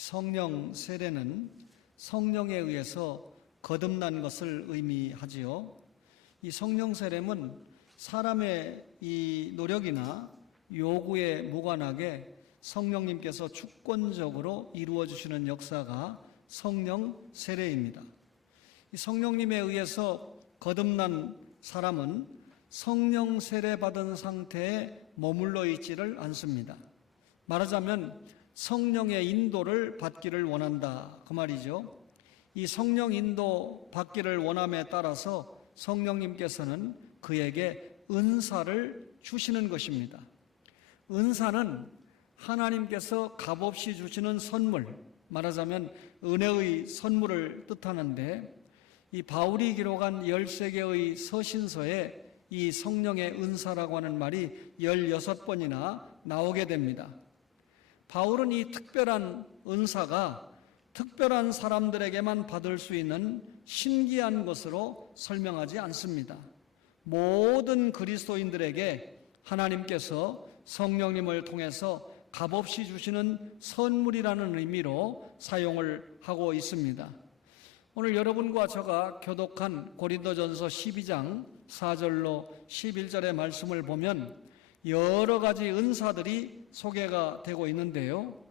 성령 세례는 성령에 의해서 거듭난 것을 의미하지요. 이 성령 세례는 사람의 이 노력이나 요구에 무관하게 성령님께서 주권적으로 이루어 주시는 역사가 성령 세례입니다. 이 성령님에 의해서 거듭난 사람은 성령 세례 받은 상태에 머물러 있지를 않습니다. 말하자면 성령의 인도를 받기를 원한다, 그 말이죠. 이 성령 인도 받기를 원함에 따라서 성령님께서는 그에게 은사를 주시는 것입니다. 은사는 하나님께서 값없이 주시는 선물, 말하자면 은혜의 선물을 뜻하는데, 이 바울이 기록한 13개의 서신서에 이 성령의 은사라고 하는 말이 16번이나 나오게 됩니다. 바울은 이 특별한 은사가 특별한 사람들에게만 받을 수 있는 신기한 것으로 설명하지 않습니다. 모든 그리스도인들에게 하나님께서 성령님을 통해서 값없이 주시는 선물이라는 의미로 사용을 하고 있습니다. 오늘 여러분과 제가 교독한 고린도전서 12장 4절로 11절의 말씀을 보면 여러 가지 은사들이 소개가 되고 있는데요.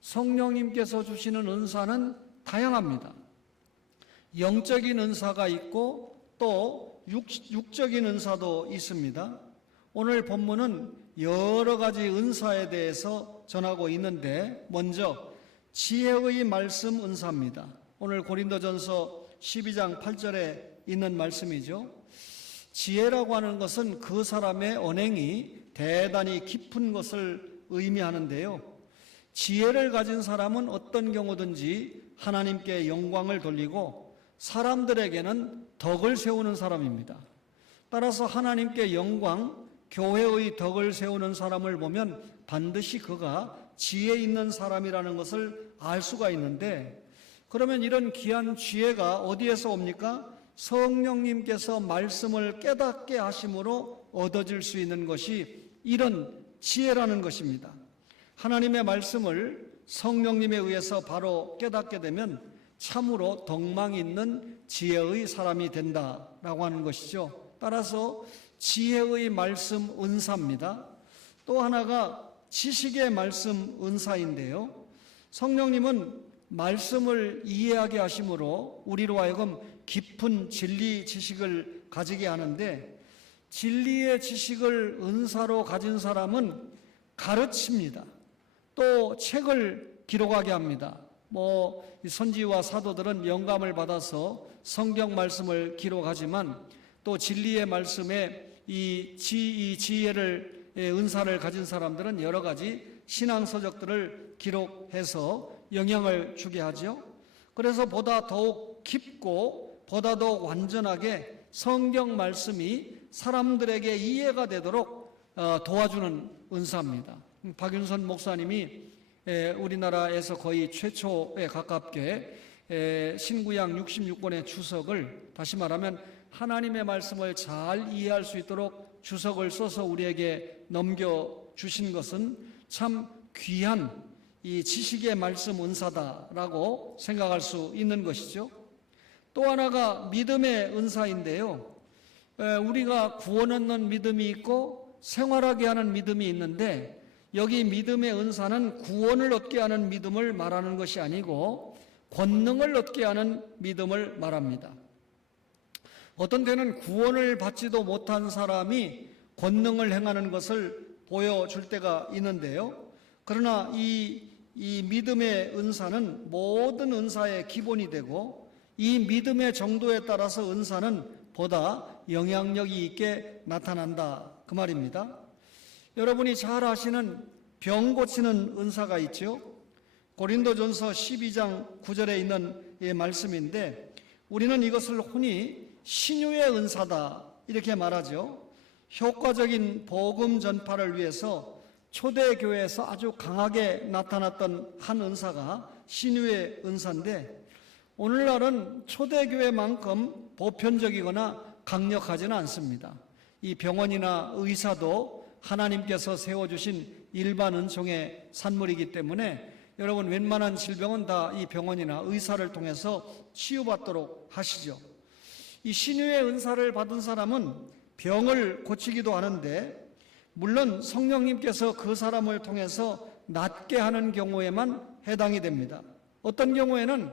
성령님께서 주시는 은사는 다양합니다. 영적인 은사가 있고 또 육적인 은사도 있습니다. 오늘 본문은 여러 가지 은사에 대해서 전하고 있는데, 먼저 지혜의 말씀 은사입니다. 오늘 고린도전서 12장 8절에 있는 말씀이죠. 지혜라고 하는 것은 그 사람의 언행이 대단히 깊은 것을 의미하는데요. 지혜를 가진 사람은 어떤 경우든지 하나님께 영광을 돌리고 사람들에게는 덕을 세우는 사람입니다. 따라서 하나님께 영광, 교회의 덕을 세우는 사람을 보면 반드시 그가 지혜 있는 사람이라는 것을 알 수가 있는데, 그러면 이런 귀한 지혜가 어디에서 옵니까? 성령님께서 말씀을 깨닫게 하심으로 얻어질 수 있는 것이 이런 지혜라는 것입니다. 하나님의 말씀을 성령님에 의해서 바로 깨닫게 되면 참으로 덕망 있는 지혜의 사람이 된다라고 하는 것이죠. 따라서 지혜의 말씀 은사입니다. 또 하나가 지식의 말씀 은사인데요. 성령님은 말씀을 이해하게 하심으로 우리로 하여금 깊은 진리 지식을 가지게 하는데, 진리의 지식을 은사로 가진 사람은 가르칩니다. 또 책을 기록하게 합니다. 선지와 사도들은 영감을 받아서 성경 말씀을 기록하지만, 또 진리의 말씀에 이 지혜를 은사를 가진 사람들은 여러 가지 신앙서적들을 기록해서 영향을 주게 하죠. 그래서 보다 더욱 깊고 보다 더욱 완전하게 성경 말씀이 사람들에게 이해가 되도록 도와주는 은사입니다. 박윤선 목사님이 우리나라에서 거의 최초에 가깝게 신구약 66권의 주석을, 다시 말하면 하나님의 말씀을 잘 이해할 수 있도록 주석을 써서 우리에게 넘겨주신 것은 참 귀한 이 지식의 말씀 은사다라고 생각할 수 있는 것이죠. 또 하나가 믿음의 은사인데요. 우리가 구원 얻는 믿음이 있고 생활하게 하는 믿음이 있는데, 여기 믿음의 은사는 구원을 얻게 하는 믿음을 말하는 것이 아니고 권능을 얻게 하는 믿음을 말합니다. 어떤 때는 구원을 받지도 못한 사람이 권능을 행하는 것을 보여줄 때가 있는데요. 그러나 이 믿음의 은사는 모든 은사의 기본이 되고, 이 믿음의 정도에 따라서 은사는 보다 영향력이 있게 나타난다, 그 말입니다. 여러분이 잘 아시는 병 고치는 은사가 있죠. 고린도전서 12장 9절에 있는 이 말씀인데, 우리는 이것을 흔히 신유의 은사다 이렇게 말하죠. 효과적인 복음 전파를 위해서 초대교회에서 아주 강하게 나타났던 한 은사가 신유의 은사인데, 오늘날은 초대교회만큼 보편적이거나 강력하지는 않습니다. 이 병원이나 의사도 하나님께서 세워주신 일반 은총의 산물이기 때문에 여러분 웬만한 질병은 다 이 병원이나 의사를 통해서 치유받도록 하시죠. 이 신유의 은사를 받은 사람은 병을 고치기도 하는데, 물론 성령님께서 그 사람을 통해서 낫게 하는 경우에만 해당이 됩니다. 어떤 경우에는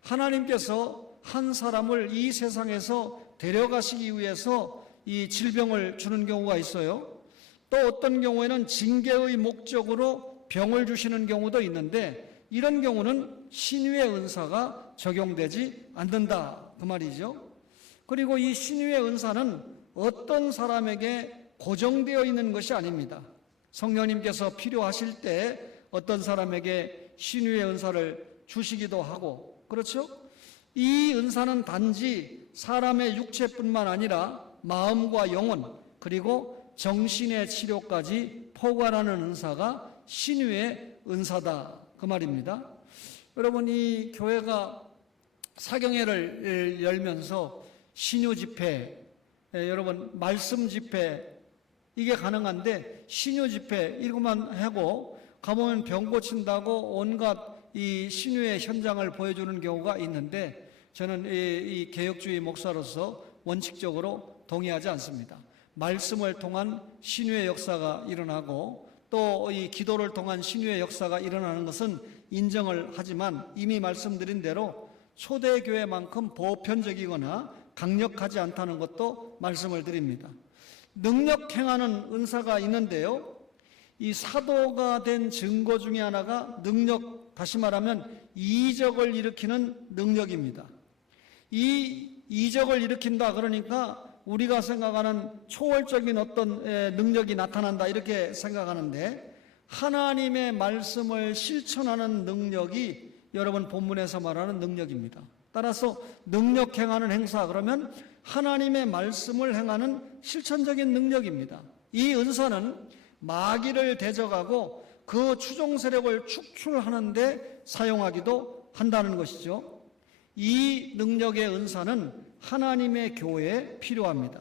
하나님께서 한 사람을 이 세상에서 데려가시기 위해서 이 질병을 주는 경우가 있어요. 또 어떤 경우에는 징계의 목적으로 병을 주시는 경우도 있는데, 이런 경우는 신유의 은사가 적용되지 않는다 그 말이죠. 그리고 이 신유의 은사는 어떤 사람에게 고정되어 있는 것이 아닙니다. 성령님께서 필요하실 때 어떤 사람에게 신유의 은사를 주시기도 하고, 그렇죠? 이 은사는 단지 사람의 육체뿐만 아니라 마음과 영혼 그리고 정신의 치료까지 포괄하는 은사가 신유의 은사다 그 말입니다. 여러분, 이 교회가 사경회를 열면서 신유 집회, 여러분 말씀 집회 이게 가능한데, 신유 집회 이것만 하고 가보면 병 고친다고 온갖 이 신유의 현장을 보여주는 경우가 있는데, 저는 이 개혁주의 목사로서 원칙적으로 동의하지 않습니다. 말씀을 통한 신유의 역사가 일어나고 또 이 기도를 통한 신유의 역사가 일어나는 것은 인정을 하지만, 이미 말씀드린 대로 초대교회만큼 보편적이거나 강력하지 않다는 것도 말씀을 드립니다. 능력 행하는 은사가 있는데요, 이 사도가 된 증거 중에 하나가 능력, 다시 말하면 이적을 일으키는 능력입니다. 이 이적을 일으킨다 그러니까 우리가 생각하는 초월적인 어떤 능력이 나타난다 이렇게 생각하는데, 하나님의 말씀을 실천하는 능력이 여러분 본문에서 말하는 능력입니다. 따라서 능력 행하는 행사 그러면 하나님의 말씀을 행하는 실천적인 능력입니다. 이 은사는 마귀를 대적하고 그 추종 세력을 축출하는 데 사용하기도 한다는 것이죠. 이 능력의 은사는 하나님의 교회에 필요합니다.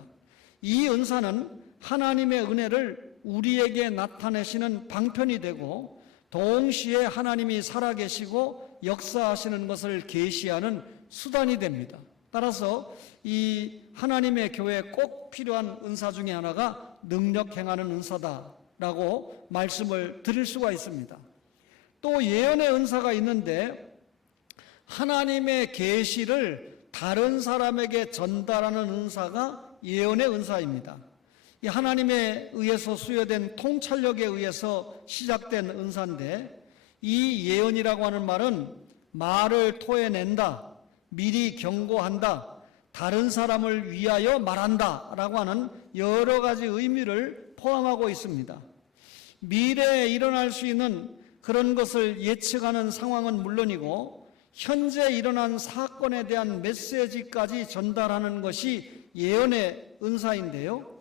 이 은사는 하나님의 은혜를 우리에게 나타내시는 방편이 되고, 동시에 하나님이 살아계시고 역사하시는 것을 계시하는 수단이 됩니다. 따라서 이 하나님의 교회에 꼭 필요한 은사 중에 하나가 능력 행하는 은사다라고 말씀을 드릴 수가 있습니다. 또 예언의 은사가 있는데, 하나님의 계시를 다른 사람에게 전달하는 은사가 예언의 은사입니다. 이 하나님에 의해서 수여된 통찰력에 의해서 시작된 은사인데, 이 예언이라고 하는 말은 말을 토해낸다, 미리 경고한다, 다른 사람을 위하여 말한다 라고 하는 여러 가지 의미를 포함하고 있습니다. 미래에 일어날 수 있는 그런 것을 예측하는 상황은 물론이고, 현재 일어난 사건에 대한 메시지까지 전달하는 것이 예언의 은사인데요,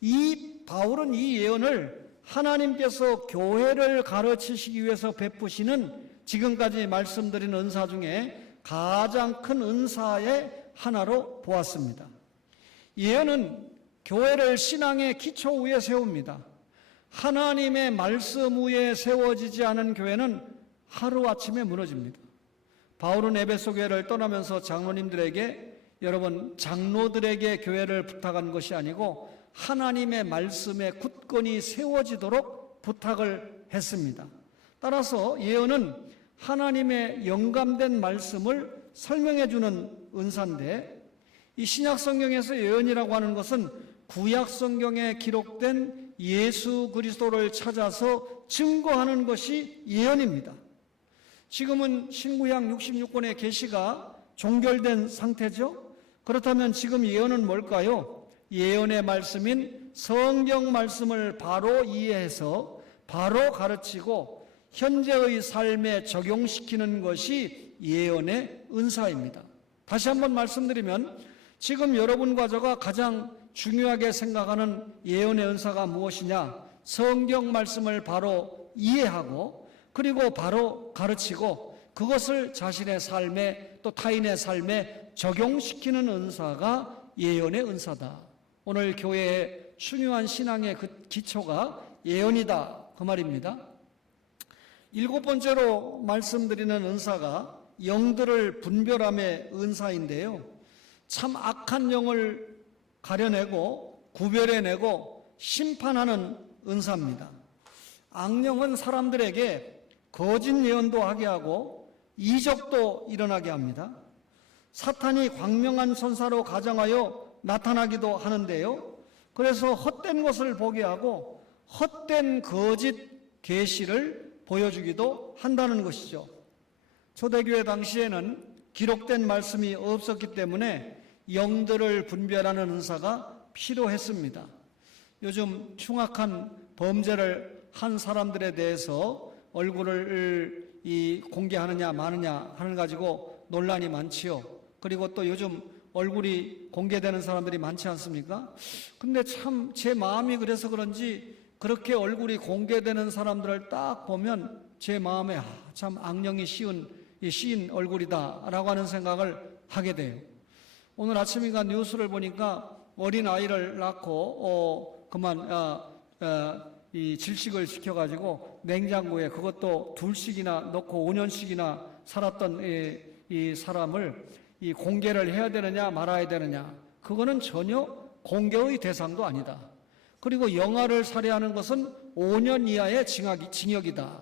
이 바울은 이 예언을 하나님께서 교회를 가르치시기 위해서 베푸시는 지금까지 말씀드린 은사 중에 가장 큰 은사의 하나로 보았습니다. 예언은 교회를 신앙의 기초 위에 세웁니다. 하나님의 말씀 위에 세워지지 않은 교회는 하루아침에 무너집니다. 바울은 에베소 교회를 떠나면서 장로님들에게, 여러분 장로들에게 교회를 부탁한 것이 아니고 하나님의 말씀에 굳건히 세워지도록 부탁을 했습니다. 따라서 예언은 하나님의 영감된 말씀을 설명해 주는 은사인데, 이 신약 성경에서 예언이라고 하는 것은 구약 성경에 기록된 예수 그리스도를 찾아서 증거하는 것이 예언입니다. 지금은 신구약 66권의 계시가 종결된 상태죠. 그렇다면 지금 예언은 뭘까요? 예언의 말씀인 성경 말씀을 바로 이해해서 바로 가르치고 현재의 삶에 적용시키는 것이 예언의 은사입니다. 다시 한번 말씀드리면, 지금 여러분과 저가 가장 중요하게 생각하는 예언의 은사가 무엇이냐? 성경 말씀을 바로 이해하고 그리고 바로 가르치고 그것을 자신의 삶에 또 타인의 삶에 적용시키는 은사가 예언의 은사다. 오늘 교회의 중요한 신앙의 그 기초가 예언이다 그 말입니다. 7번째로 말씀드리는 은사가 영들을 분별함의 은사인데요. 참 악한 영을 가려내고 구별해내고 심판하는 은사입니다. 악령은 사람들에게 거짓 예언도 하게 하고 이적도 일어나게 합니다. 사탄이 광명한 천사로 가정하여 나타나기도 하는데요. 그래서 헛된 것을 보게 하고 헛된 거짓 계시를 보여주기도 한다는 것이죠. 초대교회 당시에는 기록된 말씀이 없었기 때문에 영들을 분별하는 은사가 필요했습니다. 요즘 흉악한 범죄를 한 사람들에 대해서 얼굴을 공개하느냐 마느냐 하는 가지고 논란이 많지요. 그리고 또 요즘 얼굴이 공개되는 사람들이 많지 않습니까? 근데 참 제 마음이 그래서 그런지 그렇게 얼굴이 공개되는 사람들을 딱 보면 제 마음에 참 악령이 씌인 얼굴이다라고 하는 생각을 하게 돼요. 오늘 아침인가 뉴스를 보니까 어린 아이를 낳고 질식을 시켜가지고 냉장고에 그것도 2씩이나 넣고 5년씩이나 살았던 이 사람을 공개를 해야 되느냐 말아야 되느냐, 그거는 전혀 공개의 대상도 아니다. 그리고 영아를 살해하는 것은 5년 이하의 징역이다.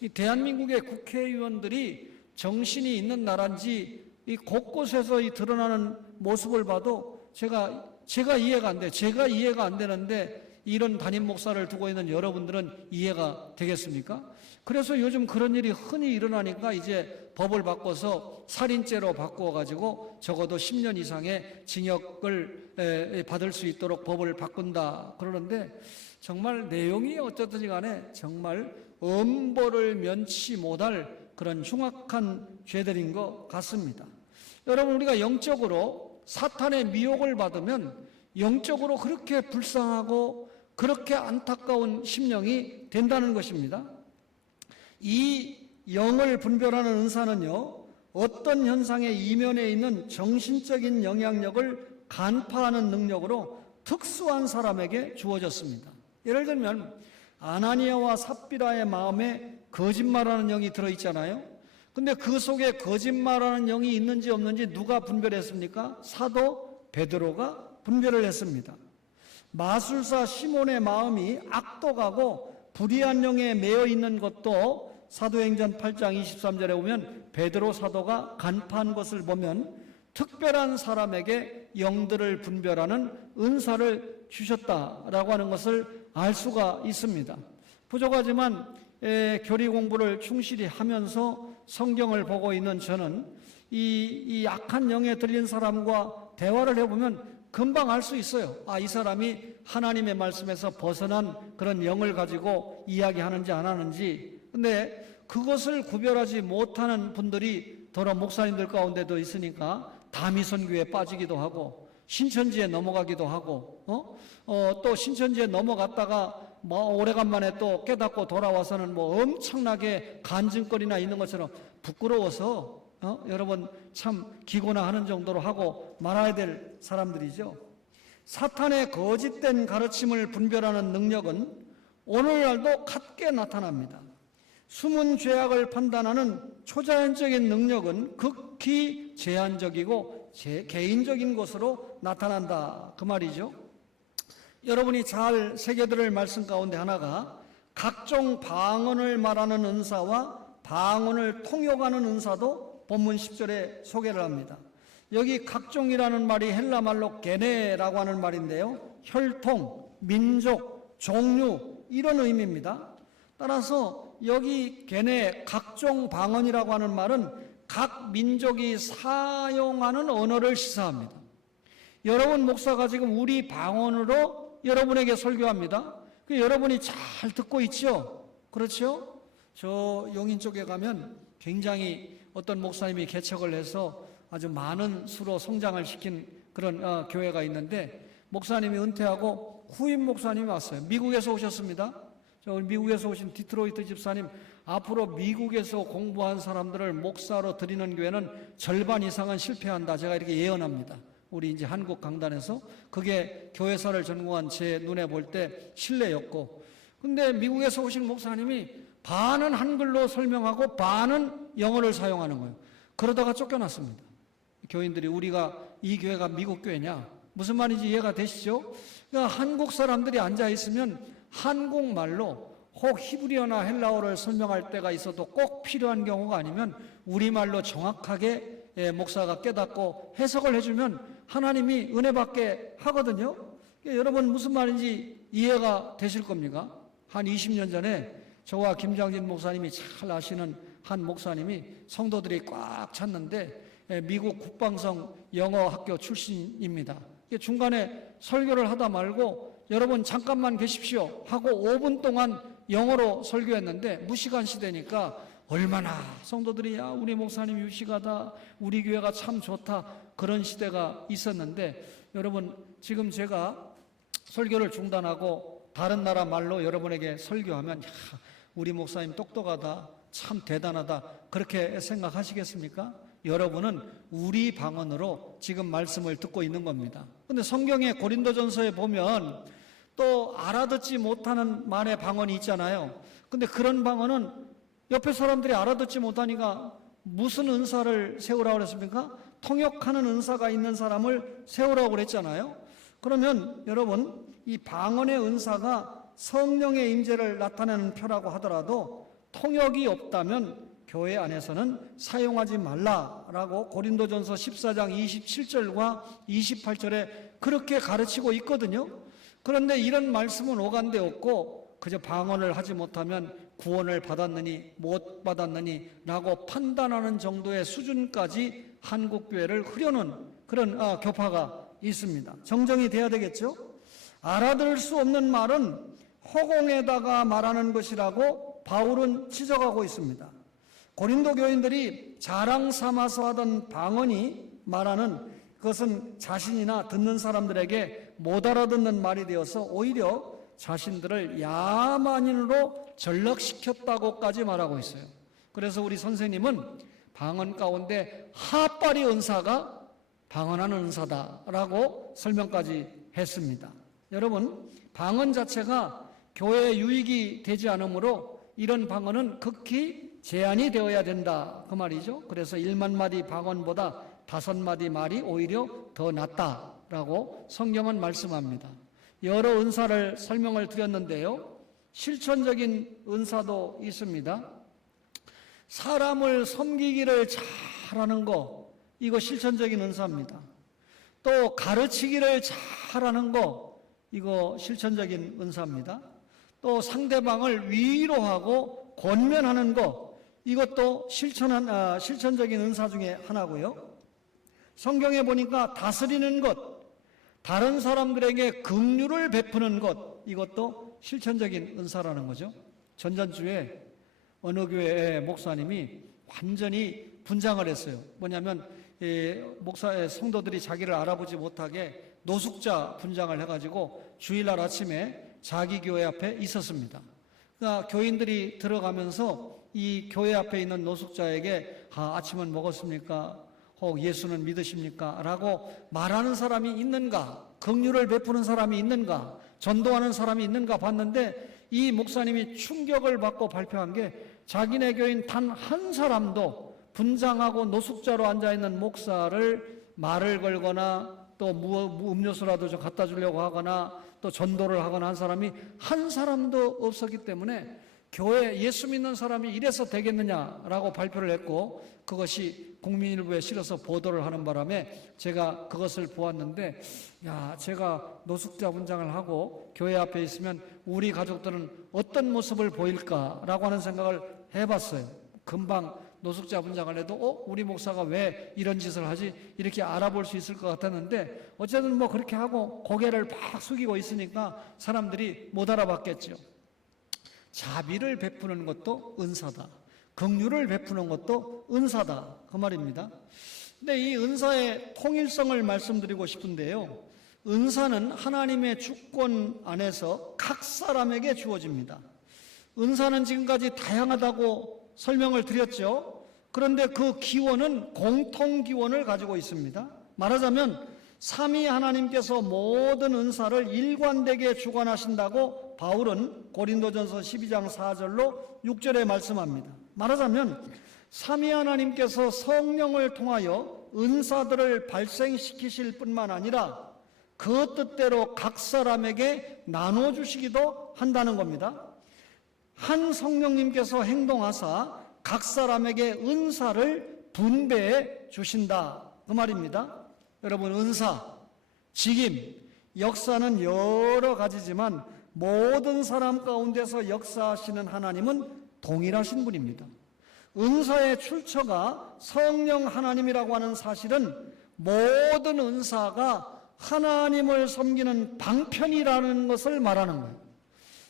이 대한민국의 국회의원들이 정신이 있는 나라인지 이 곳곳에서 드러나는 모습을 봐도 제가 이해가 안 돼. 제가 이해가 안 되는데 이런 담임 목사를 두고 있는 여러분들은 이해가 되겠습니까? 그래서 요즘 그런 일이 흔히 일어나니까 이제 법을 바꿔서 살인죄로 바꾸어가지고 적어도 10년 이상의 징역을 받을 수 있도록 법을 바꾼다 그러는데, 정말 내용이 어쨌든지 간에 정말 엄벌을 면치 못할 그런 흉악한 죄들인 것 같습니다. 여러분, 우리가 영적으로 사탄의 미혹을 받으면 영적으로 그렇게 불쌍하고 그렇게 안타까운 심령이 된다는 것입니다. 이 영을 분별하는 은사는요, 어떤 현상의 이면에 있는 정신적인 영향력을 간파하는 능력으로 특수한 사람에게 주어졌습니다. 예를 들면 아나니아와 삽비라의 마음에 거짓말하는 영이 들어있잖아요. 근데 그 속에 거짓말하는 영이 있는지 없는지 누가 분별했습니까? 사도 베드로가 분별을 했습니다. 마술사 시몬의 마음이 악독하고 불의한 영에 매여 있는 것도 사도행전 8장 23절에 보면 베드로 사도가 간파한 것을 보면 특별한 사람에게 영들을 분별하는 은사를 주셨다라고 하는 것을 알 수가 있습니다. 부족하지만 교리 공부를 충실히 하면서 성경을 보고 있는 저는 이 악한 영에 들린 사람과 대화를 해보면 금방 알 수 있어요. 이 사람이 하나님의 말씀에서 벗어난 그런 영을 가지고 이야기하는지 안 하는지. 근데 그것을 구별하지 못하는 분들이 더러 목사님들 가운데도 있으니까 다미선교에 빠지기도 하고 신천지에 넘어가기도 하고 또 신천지에 넘어갔다가 오래간만에 또 깨닫고 돌아와서는 엄청나게 간증거리나 있는 것처럼 부끄러워서 여러분 참 기고나 하는 정도로 하고 말아야 될 사람들이죠. 사탄의 거짓된 가르침을 분별하는 능력은 오늘날도 같게 나타납니다. 숨은 죄악을 판단하는 초자연적인 능력은 극히 제한적이고 개인적인 것으로 나타난다 그 말이죠. 여러분이 잘 새겨들을 말씀 가운데 하나가 각종 방언을 말하는 은사와 방언을 통역하는 은사도 본문 10절에 소개를 합니다. 여기 각종이라는 말이 헬라 말로 게네라고 하는 말인데요, 혈통, 민족, 종류 이런 의미입니다. 따라서 여기 게네 각종 방언이라고 하는 말은 각 민족이 사용하는 언어를 시사합니다. 여러분 목사가 지금 우리 방언으로 여러분에게 설교합니다. 여러분이 잘 듣고 있죠? 그렇죠? 저 용인 쪽에 가면 굉장히 어떤 목사님이 개척을 해서 아주 많은 수로 성장을 시킨 그런 교회가 있는데, 목사님이 은퇴하고 후임 목사님이 왔어요. 미국에서 오셨습니다. 우리 미국에서 오신 디트로이트 집사님, 앞으로 미국에서 공부한 사람들을 목사로 드리는 교회는 절반 이상은 실패한다. 제가 이렇게 예언합니다. 우리 이제 한국 강단에서 그게 교회사를 전공한 제 눈에 볼 때 신뢰였고, 근데 미국에서 오신 목사님이 반은 한글로 설명하고 반은 영어를 사용하는 거예요. 그러다가 쫓겨났습니다. 교인들이 우리가 이 교회가 미국 교회냐? 무슨 말인지 이해가 되시죠? 그러니까 한국 사람들이 앉아있으면 한국말로 혹 히브리어나 헬라어를 설명할 때가 있어도 꼭 필요한 경우가 아니면 우리말로 정확하게 목사가 깨닫고 해석을 해주면 하나님이 은혜 받게 하거든요. 여러분 무슨 말인지 이해가 되실 겁니까? 한 20년 전에 저와 김장진 목사님이 잘 아시는 한 목사님이 성도들이 꽉 찼는데 미국 국방성 영어학교 출신입니다. 중간에 설교를 하다 말고 여러분 잠깐만 계십시오 하고 5분 동안 영어로 설교했는데 무시간 시대니까 얼마나 성도들이 야 우리 목사님 유식하다, 우리 교회가 참 좋다, 그런 시대가 있었는데 여러분 지금 제가 설교를 중단하고 다른 나라 말로 여러분에게 설교하면 야 우리 목사님 똑똑하다, 참 대단하다 그렇게 생각하시겠습니까? 여러분은 우리 방언으로 지금 말씀을 듣고 있는 겁니다. 근데 성경의 고린도전서에 보면 또 알아듣지 못하는 말의 방언이 있잖아요. 근데 그런 방언은 옆에 사람들이 알아듣지 못하니까 무슨 은사를 세우라고 그랬습니까? 통역하는 은사가 있는 사람을 세우라고 그랬잖아요. 그러면 여러분 이 방언의 은사가 성령의 임재를 나타내는 표라고 하더라도 통역이 없다면 교회 안에서는 사용하지 말라라고 고린도전서 14장 27절과 28절에 그렇게 가르치고 있거든요. 그런데 이런 말씀은 오간데 없고 그저 방언을 하지 못하면 구원을 받았느니 못 받았느니 라고 판단하는 정도의 수준까지 한국교회를 흐려놓은 그런 교파가 있습니다. 정정이 돼야 되겠죠. 알아들을 수 없는 말은 허공에다가 말하는 것이라고 바울은 지적하고 있습니다. 고린도 교인들이 자랑 삼아서 하던 방언이 말하는 그것은 자신이나 듣는 사람들에게 못 알아듣는 말이 되어서 오히려 자신들을 야만인으로 전락시켰다고까지 말하고 있어요. 그래서 우리 선생님은 방언 가운데 하빠리 은사가 방언하는 은사다라고 설명까지 했습니다. 여러분 방언 자체가 교회에 유익이 되지 않으므로 이런 방언은 극히 제한이 되어야 된다 그 말이죠. 그래서 1만 마디 방언보다 5마디 말이 오히려 더 낫다라고 성경은 말씀합니다. 여러 은사를 설명을 드렸는데요. 실천적인 은사도 있습니다. 사람을 섬기기를 잘하는 거, 이거 실천적인 은사입니다. 또 가르치기를 잘하는 거, 이거 실천적인 은사입니다. 또 상대방을 위로하고 권면하는 거, 이것도 실천적인 은사 중에 하나고요. 성경에 보니까 다스리는 것, 다른 사람들에게 긍휼을 베푸는 것, 이것도 실천적인 은사라는 거죠. 전전주에 어느 교회의 목사님이 완전히 분장을 했어요. 뭐냐면 목사의 성도들이 자기를 알아보지 못하게 노숙자 분장을 해가지고 주일날 아침에 자기 교회 앞에 있었습니다. 그러니까 교인들이 들어가면서 이 교회 앞에 있는 노숙자에게 아침은 먹었습니까? 혹 예수는 믿으십니까? 라고 말하는 사람이 있는가? 긍휼을 베푸는 사람이 있는가? 전도하는 사람이 있는가 봤는데 이 목사님이 충격을 받고 발표한 게 자기네 교인 단 한 사람도 분장하고 노숙자로 앉아있는 목사를 말을 걸거나 또 음료수라도 좀 갖다 주려고 하거나 또 전도를 하거나 한 사람이 한 사람도 없었기 때문에 교회 예수 믿는 사람이 이래서 되겠느냐라고 발표를 했고 그것이 국민일보에 실어서 보도를 하는 바람에 제가 그것을 보았는데 제가 노숙자 분장을 하고 교회 앞에 있으면 우리 가족들은 어떤 모습을 보일까라고 하는 생각을 해봤어요. 금방 노숙자 분장을 해도 우리 목사가 왜 이런 짓을 하지? 이렇게 알아볼 수 있을 것 같았는데 어쨌든 뭐 그렇게 하고 고개를 팍 숙이고 있으니까 사람들이 못 알아봤겠죠. 자비를 베푸는 것도 은사다. 긍휼을 베푸는 것도 은사다. 그 말입니다. 근데 이 은사의 통일성을 말씀드리고 싶은데요. 은사는 하나님의 주권 안에서 각 사람에게 주어집니다. 은사는 지금까지 다양하다고 설명을 드렸죠. 그런데 그 기원은 공통 기원을 가지고 있습니다. 말하자면 삼위 하나님께서 모든 은사를 일관되게 주관하신다고 바울은 고린도전서 12장 4절로 6절에 말씀합니다. 말하자면 삼위 하나님께서 성령을 통하여 은사들을 발생시키실 뿐만 아니라 그 뜻대로 각 사람에게 나눠주시기도 한다는 겁니다. 한 성령님께서 행동하사 각 사람에게 은사를 분배해 주신다, 그 말입니다. 여러분, 은사, 직임, 역사는 여러 가지지만 모든 사람 가운데서 역사하시는 하나님은 동일하신 분입니다. 은사의 출처가 성령 하나님이라고 하는 사실은 모든 은사가 하나님을 섬기는 방편이라는 것을 말하는 거예요.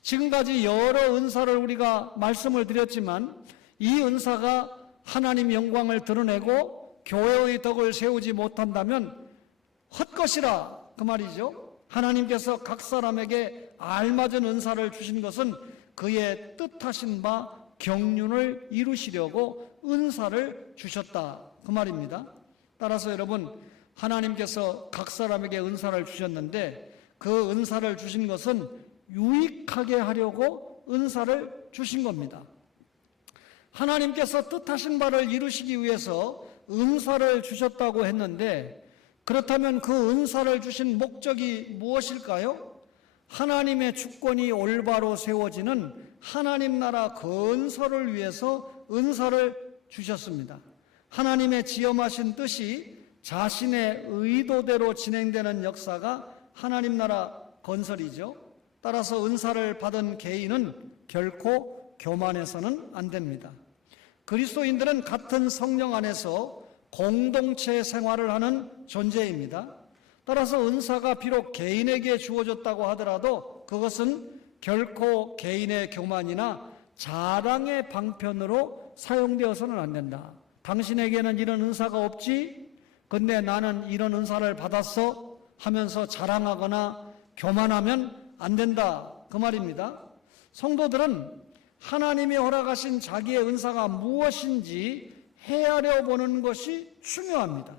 지금까지 여러 은사를 우리가 말씀을 드렸지만 이 은사가 하나님 영광을 드러내고 교회의 덕을 세우지 못한다면 헛것이라, 그 말이죠. 하나님께서 각 사람에게 알맞은 은사를 주신 것은 그의 뜻하신 바 경륜을 이루시려고 은사를 주셨다, 그 말입니다. 따라서 여러분, 하나님께서 각 사람에게 은사를 주셨는데 그 은사를 주신 것은 유익하게 하려고 은사를 주신 겁니다. 하나님께서 뜻하신 바를 이루시기 위해서 은사를 주셨다고 했는데, 그렇다면 그 은사를 주신 목적이 무엇일까요? 하나님의 주권이 올바로 세워지는 하나님 나라 건설을 위해서 은사를 주셨습니다. 하나님의 지엄하신 뜻이 자신의 의도대로 진행되는 역사가 하나님 나라 건설이죠. 따라서 은사를 받은 개인은 결코 교만해서는 안 됩니다. 그리스도인들은 같은 성령 안에서 공동체 생활을 하는 존재입니다. 따라서 은사가 비록 개인에게 주어졌다고 하더라도 그것은 결코 개인의 교만이나 자랑의 방편으로 사용되어서는 안 된다. 당신에게는 이런 은사가 없지? 근데 나는 이런 은사를 받았어? 하면서 자랑하거나 교만하면 안 된다, 그 말입니다. 성도들은 하나님이 허락하신 자기의 은사가 무엇인지 헤아려 보는 것이 중요합니다.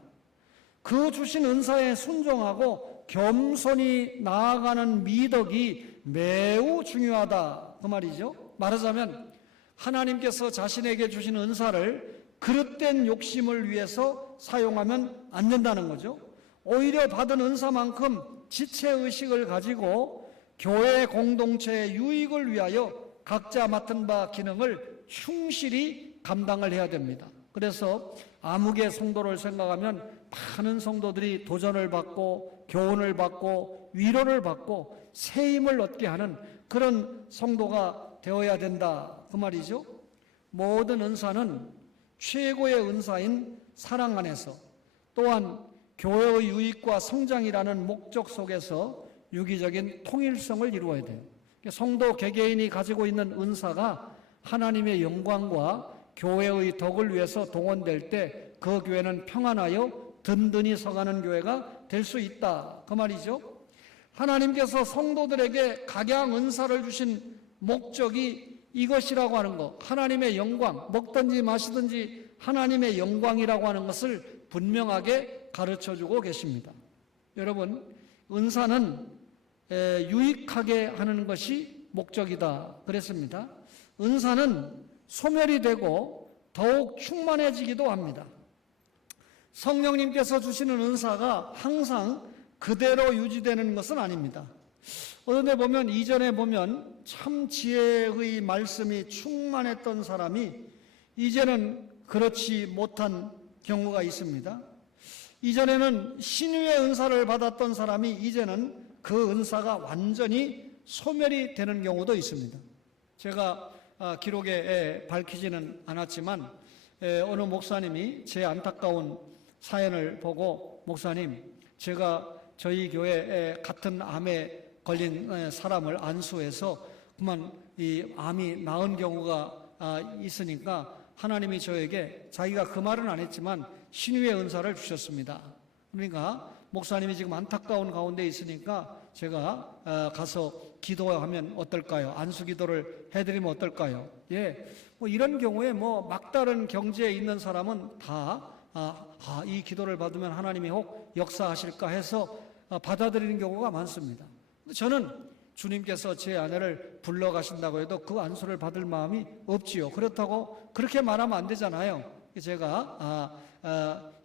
그 주신 은사에 순종하고 겸손히 나아가는 미덕이 매우 중요하다, 그 말이죠. 말하자면 하나님께서 자신에게 주신 은사를 그릇된 욕심을 위해서 사용하면 안 된다는 거죠. 오히려 받은 은사만큼 지체의식을 가지고 교회 공동체의 유익을 위하여 각자 맡은 바 기능을 충실히 감당을 해야 됩니다. 그래서 암흑의 성도를 생각하면 많은 성도들이 도전을 받고 교훈을 받고 위로를 받고 세임을 얻게 하는 그런 성도가 되어야 된다, 그 말이죠. 모든 은사는 최고의 은사인 사랑 안에서, 또한 교회의 유익과 성장이라는 목적 속에서 유기적인 통일성을 이루어야 돼요. 성도 개개인이 가지고 있는 은사가 하나님의 영광과 교회의 덕을 위해서 동원될 때 그 교회는 평안하여 든든히 서가는 교회가 될 수 있다, 그 말이죠. 하나님께서 성도들에게 각양 은사를 주신 목적이 이것이라고 하는 것, 하나님의 영광, 먹든지 마시든지 하나님의 영광이라고 하는 것을 분명하게 가르쳐주고 계십니다. 여러분, 은사는 유익하게 하는 것이 목적이다 그랬습니다. 은사는 소멸이 되고 더욱 충만해지기도 합니다. 성령님께서 주시는 은사가 항상 그대로 유지되는 것은 아닙니다. 어느 데 보면, 이전에 보면 참 지혜의 말씀이 충만했던 사람이 이제는 그렇지 못한 경우가 있습니다. 이전에는 신유의 은사를 받았던 사람이 이제는 그 은사가 완전히 소멸이 되는 경우도 있습니다. 제가 기록에 밝히지는 않았지만 어느 목사님이 제 안타까운 사연을 보고, 목사님, 제가 저희 교회에 같은 암에 걸린 사람을 안수해서 그만 이 암이 나은 경우가 있으니까 하나님이 저에게, 자기가 그 말은 안 했지만 신유의 은사를 주셨습니다. 그러니까 목사님이 지금 안타까운 가운데 있으니까 제가 가서 기도하면 어떨까요? 안수 기도를 해드리면 어떨까요? 예, 뭐 이런 경우에 뭐 막다른 경지에 있는 사람은 다 이 기도를 받으면 하나님이 혹 역사하실까 해서 받아들이는 경우가 많습니다. 저는 주님께서 제 아내를 불러가신다고 해도 그 안수를 받을 마음이 없지요. 그렇다고 그렇게 말하면 안 되잖아요. 제가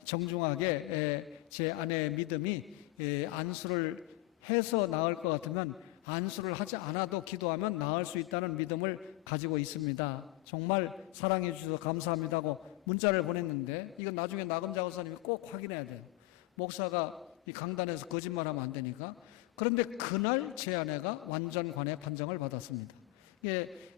정중하게 제 아내의 믿음이 안수를 해서 나을 것 같으면 안수를 하지 않아도 기도하면 나을 수 있다는 믿음을 가지고 있습니다. 정말 사랑해 주셔서 감사합니다고 문자를 보냈는데, 이건 나중에 나금자 권사님이 꼭 확인해야 돼요. 목사가 이 강단에서 거짓말하면 안 되니까. 그런데 그날 제 아내가 완전 관해 판정을 받았습니다.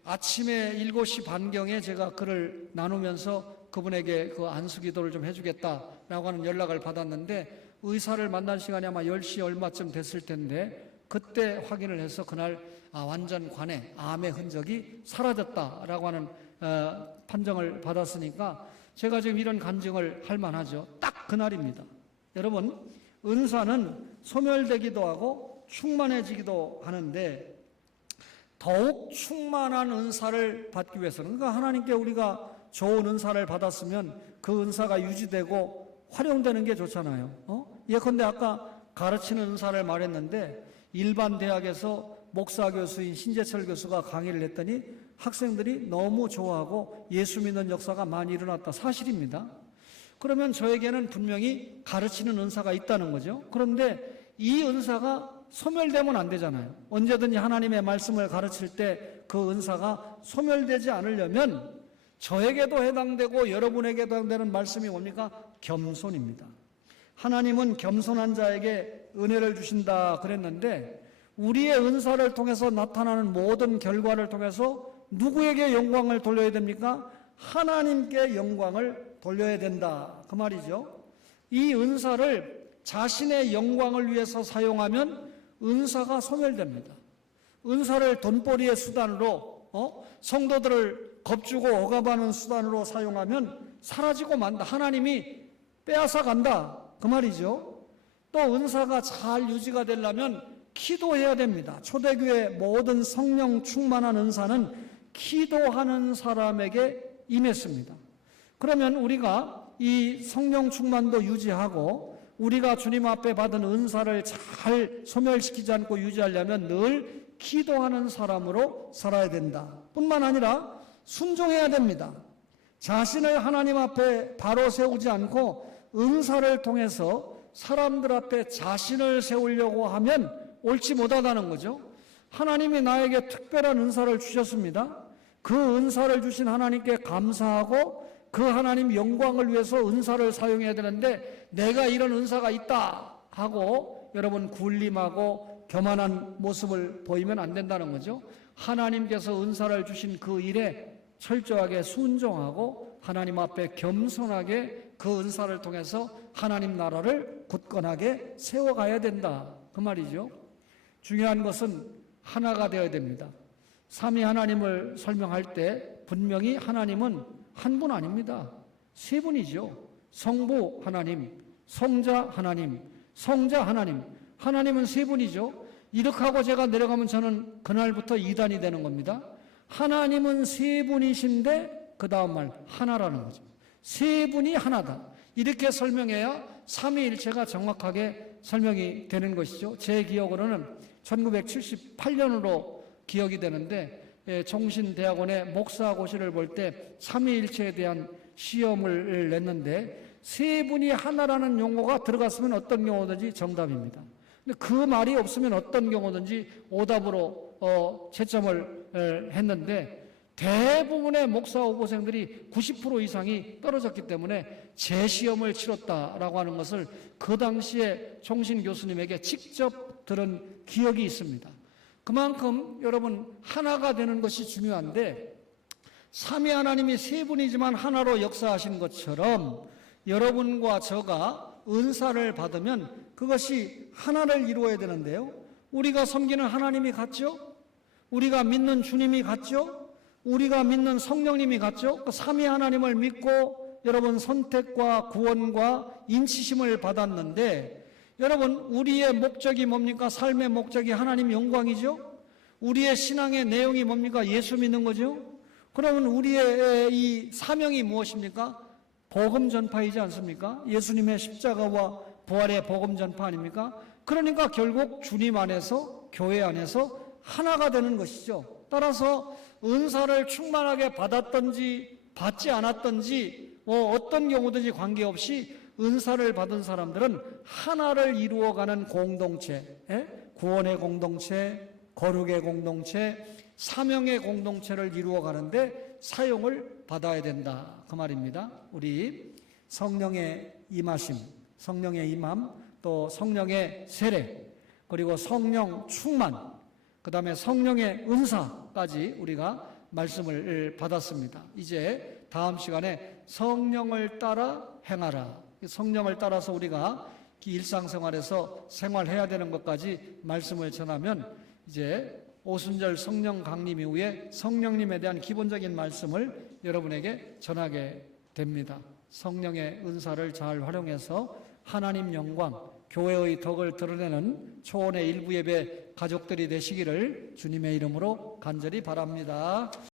아침에 7시 반경에 제가 글을 나누면서 그분에게 그 안수 기도를 좀 해주겠다라고 하는 연락을 받았는데, 의사를 만날 시간이 아마 10시 얼마쯤 됐을 텐데, 그때 확인을 해서 그날 완전 관해 암의 흔적이 사라졌다라고 하는 판정을 받았으니까 제가 지금 이런 간증을 할 만하죠. 딱 그날입니다. 여러분, 은사는 소멸되기도 하고 충만해지기도 하는데, 더욱 충만한 은사를 받기 위해서는, 그러니까 하나님께 우리가 좋은 은사를 받았으면 그 은사가 유지되고 활용되는 게 좋잖아요. 예컨대 아까 가르치는 은사를 말했는데, 일반 대학에서 목사 교수인 신재철 교수가 강의를 했더니 학생들이 너무 좋아하고 예수 믿는 역사가 많이 일어났다. 사실입니다. 그러면 저에게는 분명히 가르치는 은사가 있다는 거죠. 그런데 이 은사가 소멸되면 안 되잖아요. 언제든지 하나님의 말씀을 가르칠 때 그 은사가 소멸되지 않으려면 저에게도 해당되고 여러분에게도 해당되는 말씀이 뭡니까? 겸손입니다. 하나님은 겸손한 자에게 은혜를 주신다 그랬는데, 우리의 은사를 통해서 나타나는 모든 결과를 통해서 누구에게 영광을 돌려야 됩니까? 하나님께 영광을 돌려야 된다, 그 말이죠. 이 은사를 자신의 영광을 위해서 사용하면 은사가 소멸됩니다. 은사를 돈벌이의 수단으로, 성도들을 겁주고 억압하는 수단으로 사용하면 사라지고 만다. 하나님이 빼앗아 간다, 그 말이죠. 또 은사가 잘 유지가 되려면 기도해야 됩니다. 초대교회 모든 성령 충만한 은사는 기도하는 사람에게 임했습니다. 그러면 우리가 이 성령 충만도 유지하고 우리가 주님 앞에 받은 은사를 잘 소멸시키지 않고 유지하려면 늘 기도하는 사람으로 살아야 된다. 뿐만 아니라 순종해야 됩니다. 자신을 하나님 앞에 바로 세우지 않고 은사를 통해서 사람들 앞에 자신을 세우려고 하면 옳지 못하다는 거죠. 하나님이 나에게 특별한 은사를 주셨습니다. 그 은사를 주신 하나님께 감사하고 그 하나님 영광을 위해서 은사를 사용해야 되는데, 내가 이런 은사가 있다 하고 여러분 군림하고 교만한 모습을 보이면 안 된다는 거죠. 하나님께서 은사를 주신 그 일에 철저하게 순종하고 하나님 앞에 겸손하게 그 은사를 통해서 하나님 나라를 굳건하게 세워가야 된다, 그 말이죠. 중요한 것은 하나가 되어야 됩니다. 삼위 하나님을 설명할 때 분명히 하나님은 한 분 아닙니다. 세 분이죠. 성부 하나님, 성자 하나님, 성자 하나님. 하나님은 세 분이죠. 이렇게 하고 제가 내려가면 저는 그날부터 이단이 되는 겁니다. 하나님은 세 분이신데 그 다음 말 하나라는 거죠. 세 분이 하나다. 이렇게 설명해야 삼위일체가 정확하게 설명이 되는 것이죠. 제 기억으로는 1978년으로 기억이 되는데, 종신대학원의 목사고시를 볼 때 삼위일체에 대한 시험을 냈는데 세 분이 하나라는 용어가 들어갔으면 어떤 경우든지 정답입니다. 근데 그 말이 없으면 어떤 경우든지 오답으로 채점을 했는데, 대부분의 목사 후보생들이 90% 이상이 떨어졌기 때문에 재시험을 치렀다라고 하는 것을 그 당시에 총신 교수님에게 직접 들은 기억이 있습니다. 그만큼 여러분 하나가 되는 것이 중요한데, 삼위 하나님이 세 분이지만 하나로 역사하신 것처럼 여러분과 저가 은사를 받으면 그것이 하나를 이루어야 되는데요. 우리가 섬기는 하나님이 같죠? 우리가 믿는 주님이 같죠? 우리가 믿는 성령님이 같죠? 그 삼위 하나님을 믿고 여러분 선택과 구원과 인치심을 받았는데, 여러분 우리의 목적이 뭡니까? 삶의 목적이 하나님 영광이죠? 우리의 신앙의 내용이 뭡니까? 예수 믿는 거죠? 그러면 우리의 이 사명이 무엇입니까? 복음 전파이지 않습니까? 예수님의 십자가와 부활의 복음 전파 아닙니까? 그러니까 결국 주님 안에서, 교회 안에서 하나가 되는 것이죠. 따라서 은사를 충만하게 받았든지 받지 않았든지 어떤 경우든지 관계없이 은사를 받은 사람들은 하나를 이루어가는 공동체, 구원의 공동체, 거룩의 공동체, 사명의 공동체를 이루어가는데 사용을 받아야 된다, 그 말입니다. 우리 성령의 임하심, 성령의 임함, 또 성령의 세례, 그리고 성령 충만, 그 다음에 성령의 은사까지 우리가 말씀을 받았습니다. 이제 다음 시간에 성령을 따라 행하라, 성령을 따라서 우리가 일상생활에서 생활해야 되는 것까지 말씀을 전하면, 이제 오순절 성령 강림 이후에 성령님에 대한 기본적인 말씀을 여러분에게 전하게 됩니다. 성령의 은사를 잘 활용해서 하나님 영광, 교회의 덕을 드러내는 초원의 일부 예배 가족들이 되시기를 주님의 이름으로 간절히 바랍니다.